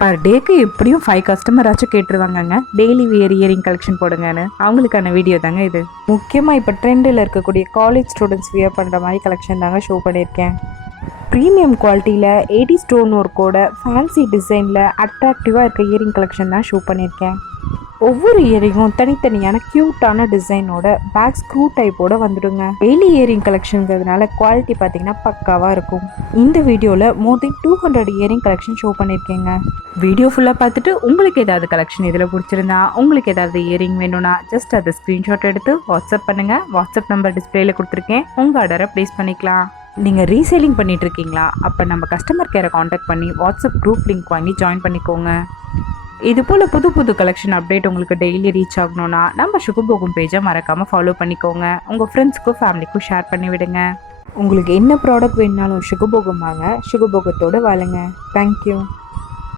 Per டேக்கு எப்படியும் 5 கஸ்டமராச்சும் கேட்டுருவாங்கங்க daily wear earring collection போடுங்கன்னு. அவங்களுக்கான வீடியோ தாங்க இது. முக்கியமாக இப்போ ட்ரெண்டில் இருக்கக்கூடிய காலேஜ் ஸ்டூடெண்ட்ஸ் வியர் பண்ணுற மாதிரி கலெக்ஷன் தாங்க ஷோ பண்ணியிருக்கேன். ப்ரீமியம் குவாலிட்டியில் 80 ஸ்டோன் ஒர்க்கோட ஃபேன்சி டிசைனில் அட்ராக்டிவாக இருக்க இயரிங் கலெக்ஷன் தான் ஷோ பண்ணியிருக்கேன். ஒவ்வொரு இயரிங்கும் தனித்தனியான க்யூட்டான டிசைனோட பேக் ஸ்க்ரூ டைப்போட வந்துடுங்க. டெய்லி இயரிங் கலெக்ஷன்ங்கிறதுனால குவாலிட்டி பார்த்தீங்கன்னா பக்காவாக இருக்கும். இந்த வீடியோவில் மோர் தென் 200 இயரிங் கலெக்ஷன் ஷோ பண்ணியிருக்கேங்க. வீடியோ ஃபுல்லாக பார்த்துட்டு உங்களுக்கு ஏதாவது கலெக்ஷன் இதில் பிடிச்சிருந்தா, உங்களுக்கு ஏதாவது இயரிங் வேணும்னா ஜஸ்ட் அதை ஸ்க்ரீன்ஷாட் எடுத்து வாட்ஸ்அப் பண்ணுங்கள். வாட்ஸ்அப் நம்பர் டிஸ்பிளேல கொடுத்துருக்கேன். உங்கள் ஆர்டரை ப்ளேஸ் பண்ணிக்கலாம். நீங்கள் ரீசேலிங் பண்ணிட்டு இருக்கீங்களா? அப்போ நம்ம கஸ்டமர் கேரை காண்டாக்ட் பண்ணி வாட்ஸ்அப் குரூப் லிங்க் வாங்கி ஜாயின் பண்ணிக்கோங்க. இது போல் புது புது கலெக்ஷன் அப்டேட் உங்களுக்கு டெய்லி ரீச் ஆகணும்னா நம்ம சுகபோகம் பேஜை மறக்காமல் ஃபாலோ பண்ணிக்கோங்க. உங்கள் ஃப்ரெண்ட்ஸுக்கும் ஃபேமிலிக்கும் ஷேர் பண்ணி விடுங்க. உங்களுக்கு என்ன ப்ராடக்ட் வேணுனாலும் சுகபோகம் வாங்க. சுகபோகத்தோடு வாழுங்க. தேங்க்யூ.